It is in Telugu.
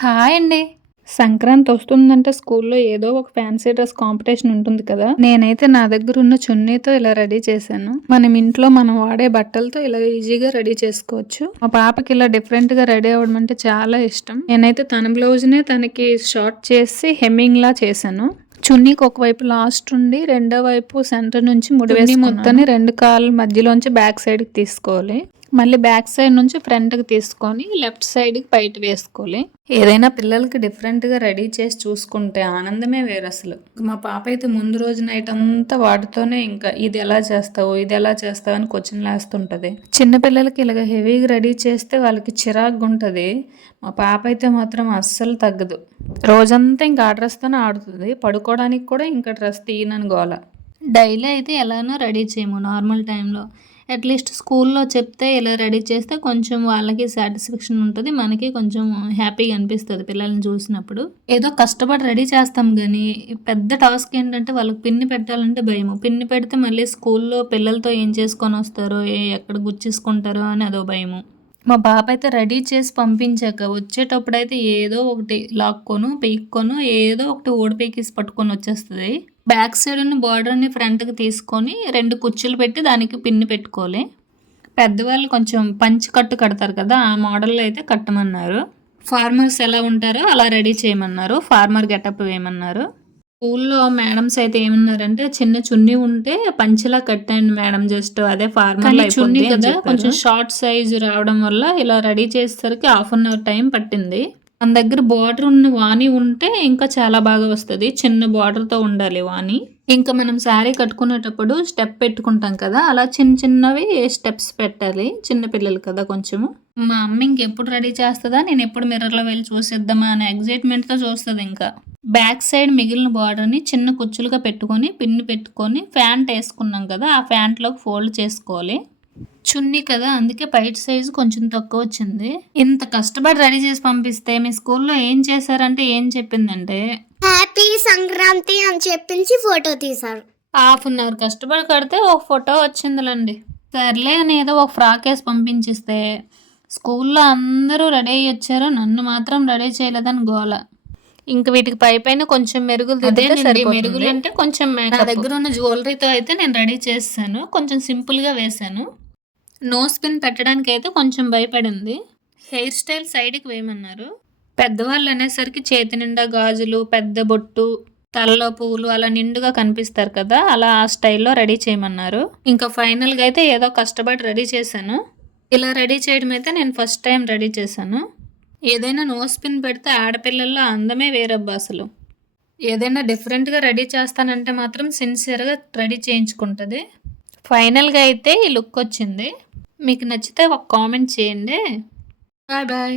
హాయ్ అండి. సంక్రాంతి వస్తుందంటే స్కూల్లో ఏదో ఒక ఫ్యాన్సీ డ్రెస్ కాంపిటీషన్ ఉంటుంది కదా. నేనైతే నా దగ్గర ఉన్న చున్నీతో ఇలా రెడీ చేశాను. మనం ఇంట్లో మనం వాడే బట్టలతో ఇలా ఈజీగా రెడీ చేసుకోవచ్చు. మా పాపకి ఇలా డిఫరెంట్గా రెడీ అవ్వడం అంటే చాలా ఇష్టం. నేనైతే తన బ్లౌజ్ నే తనకి షార్ట్ చేసి హెమ్మింగ్ లా చేశాను. చున్నీకి ఒకవైపు లాస్ట్ ఉండి రెండో వైపు సెంటర్ నుంచి ముడివేసి మొత్తాన్ని రెండు కాళ్ళ మధ్యలోంచి బ్యాక్ సైడ్కి తీసుకోవాలి. మళ్ళీ బ్యాక్ సైడ్ నుంచి ఫ్రంట్కి తీసుకొని లెఫ్ట్ సైడ్కి బయట వేసుకోవాలి. ఏదైనా పిల్లలకి డిఫరెంట్గా రెడీ చేసి చూసుకుంటే ఆనందమే వేరు అసలు. మా పాప అయితే ముందు రోజు నైట్ అంతా వాటితోనే ఇంకా ఇది ఎలా చేస్తావు ఇది ఎలా చేస్తావు అని క్వశ్చన్ వేస్తుంటుంది చిన్నపిల్లలకి ఇలాగ హెవీగా రెడీ చేస్తే వాళ్ళకి చిరాగ్గా ఉంటుంది. మా పాప అయితే మాత్రం అస్సలు తగ్గదు. రోజంతా ఇంకా ఆ డ్రెస్తోనే ఆడుతుంది. పడుకోవడానికి కూడా ఇంకా డ్రెస్ తీయనని గోల. డైలీ అయితే ఎలానో రెడీ చేయము నార్మల్ టైంలో అట్లీస్ట్ స్కూల్లో చెప్తే ఇలా రెడీ చేస్తే కొంచెం వాళ్ళకి సాటిస్ఫాక్షన్ ఉంటుంది మనకి కొంచెం హ్యాపీగా అనిపిస్తుంది పిల్లల్ని చూసినప్పుడు. ఏదో కష్టపడి రెడీ చేస్తాం కానీ పెద్ద టాస్క్ ఏంటంటే వాళ్ళకి పిన్ని పెట్టాలంటే భయము. పిన్ని పెడితే మళ్ళీ స్కూల్లో పిల్లలతో ఏం చేసుకొని వస్తారో ఏ ఎక్కడ గుచ్చేసుకుంటారో అని అదో భయము. మా బాబు అయితే రెడీ చేసి పంపించాక వచ్చేటప్పుడు అయితే ఏదో ఒకటి లాక్కొను పీక్కొను ఏదో ఒకటి ఓడిపీకేసి పట్టుకొని వచ్చేస్తుంది. బ్యాక్ సైడ్ ఉన్న బార్డర్ని ఫ్రంట్కి తీసుకొని రెండు కుర్చీలు పెట్టి దానికి పిన్ని పెట్టుకోవాలి. పెద్దవాళ్ళు కొంచెం పంచి కట్టు కడతారు కదా ఆ మోడల్లో అయితే కట్టమన్నారు. ఫార్మర్స్ ఎలా ఉంటారో అలా రెడీ చేయమన్నారు. ఫార్మర్ గెటప్ వేయమన్నారు. స్కూల్లో మేడమ్స్ అయితే ఏమన్నారంటే చిన్న చున్నీ ఉంటే పంచిలా కట్టండి మేడం జస్ట్ అదే ఫార్మల్ చున్నీ కదా కొంచెం షార్ట్ సైజ్ రావడం వల్ల ఇలా రెడీ చేసేసరికి హాఫ్ అన్ అవర్ టైం పట్టింది. మన దగ్గర బార్డర్ ఉన్న వాణి ఉంటే ఇంకా చాలా బాగా వస్తుంది. చిన్న బార్డర్తో ఉండాలి వాణి. ఇంకా మనం శారీ కట్టుకునేటప్పుడు స్టెప్ పెట్టుకుంటాం కదా అలా చిన్న చిన్నవి స్టెప్స్ పెట్టాలి. చిన్న పిల్లలు కదా కొంచెము. మా అమ్మ ఇంకెప్పుడు రెడీ చేస్తుందా? నేను ఎప్పుడు మిర్రర్లో వెళ్ళి చూసేద్దామా అనే ఎగ్జైట్మెంట్తో చూస్తుంది ఇంకా. బ్యాక్ సైడ్ మిగిలిన బార్డర్ని చిన్న కుచ్చులుగా పెట్టుకొని పిన్ను పెట్టుకొని ఫ్యాంట్ వేసుకున్నాం కదా ఆ ఫ్యాంట్లోకి ఫోల్డ్ చేసుకోవాలి. చున్నీ కదా అందుకే బయట సైజు కొంచెం తక్కువ వచ్చింది. ఇంత కష్టపడి రెడీ చేసి పంపిస్తే మీ స్కూల్లో ఏం చేశారంటే ఏం చెప్పిందంటే హ్యాపీ సంక్రాంతి అని చెప్పించి ఫోటో తీశారు. హాఫ్ అన్ అవర్ కష్టపడి కడితే ఒక ఫోటో వచ్చిందిలండి. సర్లే అని ఏదో ఒక ఫ్రాక్ వేసి పంపించిస్తే స్కూల్లో అందరూ రెడీ అయ్యి వచ్చారు నన్ను మాత్రం రెడీ చేయలేదని గోల. ఇంక వీటికి పై పైన కొంచెం మెరుగులు మెరుగులు అంటే కొంచెం నా దగ్గర ఉన్న జ్యువెలరీతో అయితే నేను రెడీ చేస్తాను. కొంచెం సింపుల్గా వేశాను. నోస్ పిన్ పెట్టడానికి అయితే కొంచెం భయపడింది. హెయిర్ స్టైల్ సైడ్కి వేయమన్నారు. పెద్దవాళ్ళు అనేసరికి చేతి నిండా గాజులు పెద్ద బొట్టు తలలో పువ్వులు అలా నిండుగా కనిపిస్తారు కదా అలా ఆ స్టైల్లో రెడీ చేయమన్నారు. ఇంకా ఫైనల్గా అయితే ఏదో కష్టపడి రెడీ చేశాను. ఇలా రెడీ చేయడం అయితే నేను ఫస్ట్ టైం రెడీ చేశాను. ఏదైనా నోస్ పిన్ పెడితే ఆడపిల్లల్లో అందమే వేరబ్బా అసలు. ఏదైనా డిఫరెంట్గా రెడీ చేస్తానంటే మాత్రం సిన్సియర్గా రెడీ చేయించుకుంటుంది. ఫైనల్గా అయితే ఈ లుక్ వచ్చింది. మీకు నచ్చితే ఒక కామెంట్ చేయండి. Bye bye.